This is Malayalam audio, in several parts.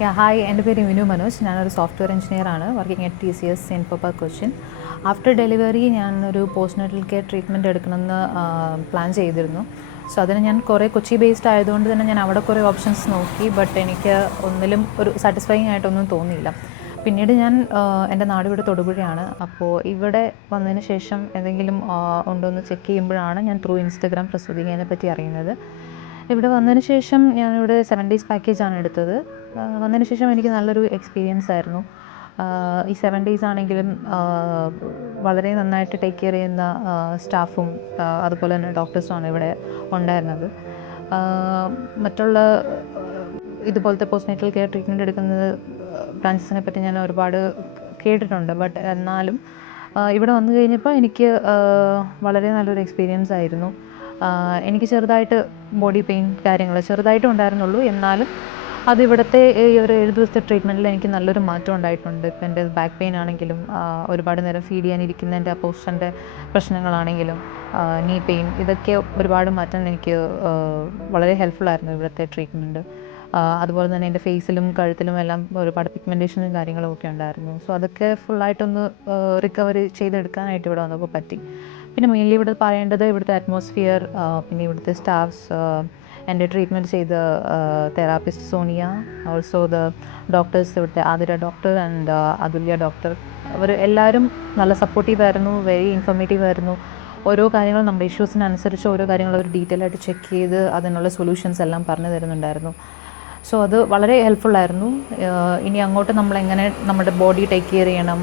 ഹായ്, എൻ്റെ പേര് വിനു മനോജ്. ഞാനൊരു സോഫ്റ്റ്വെയർ എഞ്ചിനീയറാണ്, working at TCS info park Cochin. After delivery ഞാനൊരു പോസ്റ്റ്നാറ്റൽ കെയർ ട്രീറ്റ്മെൻറ്റ് എടുക്കണമെന്ന് പ്ലാൻ ചെയ്തിരുന്നു. സോ അതിന് ഞാൻ കുറേ കൊച്ചി ബേസ്ഡ് ആയതുകൊണ്ട് തന്നെ ഞാൻ അവിടെ കുറേ ഓപ്ഷൻസ് നോക്കി. ബട്ട് എനിക്ക് ഒന്നിലും ഒരു സാറ്റിസ്ഫൈങ് ആയിട്ടൊന്നും തോന്നിയില്ല. പിന്നീട് ഞാൻ എൻ്റെ നാട് ഇവിടെ തൊടുപുഴയാണ്. അപ്പോൾ ഇവിടെ വന്നതിന് ശേഷം എന്തെങ്കിലും ഉണ്ടോ എന്ന് ചെക്ക് ചെയ്യുമ്പോഴാണ് ഞാൻ ത്രൂ ഇൻസ്റ്റഗ്രാം പ്രസ്തുതികയെ പറ്റി അറിയുന്നത്. ഇവിടെ വന്നതിന് ശേഷം ഞാനിവിടെ 7 days പാക്കേജാണ് എടുത്തത്. വന്നതിന് ശേഷം എനിക്ക് നല്ലൊരു എക്സ്പീരിയൻസ് ആയിരുന്നു. ഈ 7 days ആണെങ്കിലും വളരെ നന്നായിട്ട് ടേക്ക് കെയർ ചെയ്യുന്ന സ്റ്റാഫും അതുപോലെ തന്നെ ഡോക്ടേഴ്സുമാണ് ഇവിടെ ഉണ്ടായിരുന്നത്. മറ്റുള്ള ഇതുപോലത്തെ പോസ്റ്റ്നാറ്റൽ കെയർ ട്രീറ്റ്മെൻറ്റ് എടുക്കുന്നത് ബ്രാഞ്ചസിനെ പറ്റി ഞാൻ ഒരുപാട് കേട്ടിട്ടുണ്ട്. ബട്ട് എന്നാലും ഇവിടെ വന്നു കഴിഞ്ഞപ്പോൾ എനിക്ക് വളരെ നല്ലൊരു എക്സ്പീരിയൻസ് ആയിരുന്നു. എനിക്ക് ചെറുതായിട്ട് ബോഡി പെയിൻ കാര്യങ്ങൾ ചെറുതായിട്ടും ഉണ്ടായിരുന്നുള്ളൂ. എന്നാലും അതിവിടുത്തെ ഈ ഒരു 7 ദിവസത്തെ ട്രീറ്റ്മെൻറ്റിൽ എനിക്ക് നല്ലൊരു മാറ്റം ഉണ്ടായിട്ടുണ്ട്. ഇപ്പം എൻ്റെ ബാക്ക് പെയിൻ ആണെങ്കിലും ഒരുപാട് നേരം ഫീഡ് ചെയ്യാനിരിക്കുന്നതിൻ്റെ പോസ്റ്ററിൻ്റെ പ്രശ്നങ്ങളാണെങ്കിലും നീ പെയിൻ ഇതൊക്കെ ഒരുപാട് മാറ്റാൻ എനിക്ക് വളരെ ഹെൽപ്ഫുള്ളായിരുന്നു ഇവിടുത്തെ ട്രീറ്റ്മെൻറ്റ്. അതുപോലെ തന്നെ എൻ്റെ ഫേസിലും കഴുത്തിലും എല്ലാം ഒരുപാട് പിഗ്മെൻറ്റേഷനും കാര്യങ്ങളും ഒക്കെ ഉണ്ടായിരുന്നു. സോ അതൊക്കെ ഫുള്ളായിട്ടൊന്ന് റിക്കവറി ചെയ്തെടുക്കാനായിട്ട് ഇവിടെ വന്നപ്പോൾ പറ്റി. പിന്നെ മെയിൻലി ഇവിടെ പറയേണ്ടത് ഇവിടുത്തെ അറ്റ്മോസ്ഫിയർ, പിന്നെ ഇവിടുത്തെ സ്റ്റാഫ്സ്, എൻ്റെ ട്രീറ്റ്മെൻറ്റ് ചെയ്ത therapist Sonia, also the doctors, ഇവിടുത്തെ Athira doctor and Athulya doctor, അവർ എല്ലാവരും നല്ല സപ്പോർട്ടീവായിരുന്നു, വെരി ഇൻഫോർമേറ്റീവ് ആയിരുന്നു. ഓരോ കാര്യങ്ങളും നമ്മുടെ ഇഷ്യൂസിനനുസരിച്ച് ഓരോ കാര്യങ്ങൾ അവർ ഡീറ്റെയിൽ ആയിട്ട് ചെക്ക് ചെയ്ത് അതിനുള്ള സൊല്യൂഷൻസ് എല്ലാം പറഞ്ഞു തരുന്നുണ്ടായിരുന്നു. സോ അത് വളരെ ഹെൽപ്ഫുള്ളായിരുന്നു. ഇനി അങ്ങോട്ട് നമ്മളെങ്ങനെ നമ്മുടെ ബോഡി ടേക്ക് കെയർ ചെയ്യണം,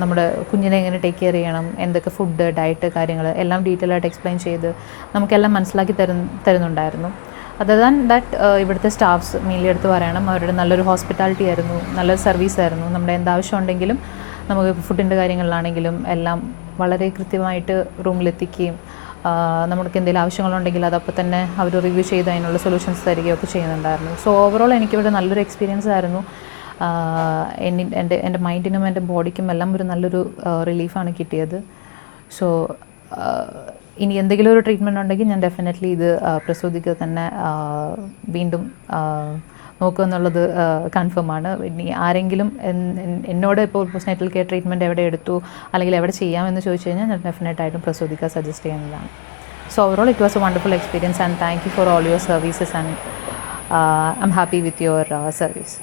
നമ്മുടെ കുഞ്ഞിനെ എങ്ങനെ ടേക്ക് കെയർ ചെയ്യണം, എന്തൊക്കെ ഫുഡ്, ഡയറ്റ് കാര്യങ്ങൾ എല്ലാം ഡീറ്റെയിൽ ആയിട്ട് എക്സ്പ്ലെയിൻ ചെയ്ത് നമുക്കെല്ലാം മനസ്സിലാക്കി തരുന്നുണ്ടായിരുന്നു. അതർ ദാൻ ദാറ്റ് ഇവിടുത്തെ സ്റ്റാഫ്സ് മെയിൻലി എടുത്ത് പറയണം, അവരുടെ നല്ലൊരു ഹോസ്പിറ്റാലിറ്റി ആയിരുന്നു, നല്ലൊരു സർവീസായിരുന്നു. നമ്മുടെ എന്താവശ്യം ഉണ്ടെങ്കിലും നമുക്ക് ഫുഡിൻ്റെ കാര്യങ്ങളിലാണെങ്കിലും എല്ലാം വളരെ കൃത്യമായിട്ട് റൂമിലെത്തിക്കുകയും നമുക്ക് എന്തെങ്കിലും ആവശ്യങ്ങളുണ്ടെങ്കിൽ അതപ്പോൾ തന്നെ അവർ റിവ്യൂ ചെയ്ത് അതിനുള്ള സൊല്യൂഷൻസ് തരികയൊക്കെ ചെയ്യുന്നുണ്ടായിരുന്നു. സോ ഓവറോൾ എനിക്കിവിടെ നല്ലൊരു എക്സ്പീരിയൻസ് ആയിരുന്നു. എൻ്റെ മൈൻഡിനും എൻ്റെ ബോഡിക്കും എല്ലാം ഒരു നല്ലൊരു റിലീഫാണ് കിട്ടിയത്. സോ ഇനി എന്തെങ്കിലും ഒരു ട്രീറ്റ്മെൻറ്റ് ഉണ്ടെങ്കിൽ ഞാൻ ഡെഫിനറ്റ്ലി ഇത് പ്രസൂതിക്ക് തന്നെ വീണ്ടും നോക്കുക എന്നുള്ളത് കൺഫേമാണ്. ഇനി ആരെങ്കിലും എന്നോട് ഇപ്പോൾ പോസ്റ്റ്നാറ്റൽ കെയർ ട്രീറ്റ്മെൻറ്റ് എവിടെ എടുത്തു അല്ലെങ്കിൽ എവിടെ ചെയ്യാമെന്ന് ചോദിച്ചു കഴിഞ്ഞാൽ ഞാൻ ഡെഫിനറ്റായിട്ടും പ്രസൂതിക്ക സജസ്റ്റ് ചെയ്യുന്നതാണ്. So overall it was A wonderful experience and thank you for all your services and I am happy with your service.